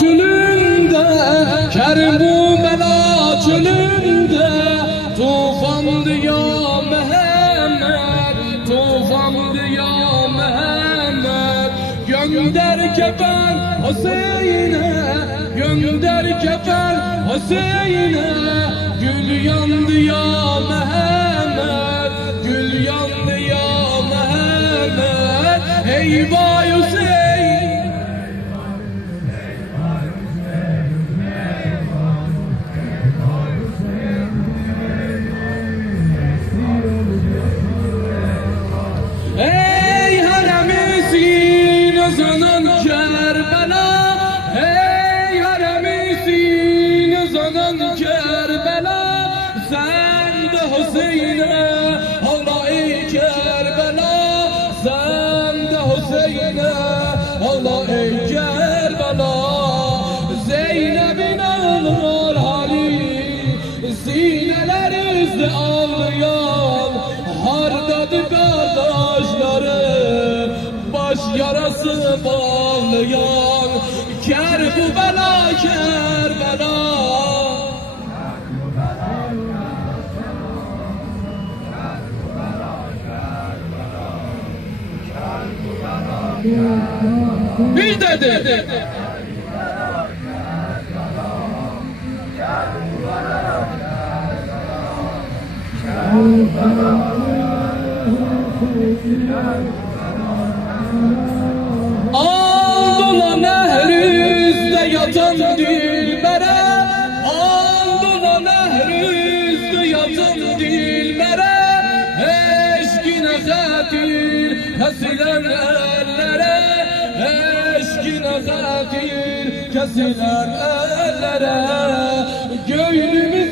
Çölünde, Kerbela çölünde, tufandı ya Mehmet, tufandı ya Mehmet. Gönder kefen Hüseyin'e, gönder kefen Hüseyin'e. Gül yandı ya Mehmet, gül yandı ya Mehmet. Eyvah Hüseyin. Kerbela, sen de Hüseyin'e, Allah ey Kerbela, sen de Hüseyin'e, Allah ey Kerbela. Zeynep'in ağlar hali, sinelerimizde ağlayan, hardadı kardeşleri, baş yarası bağlayan. Kerbela, Kerbela. Bir dedi. Aldılar nehrizde yatan dilbere, aldılar nehrizde yatan dilbere. Eşkine katil kesilen ellere, eşkine katil kesilen ellere. Gönlümüz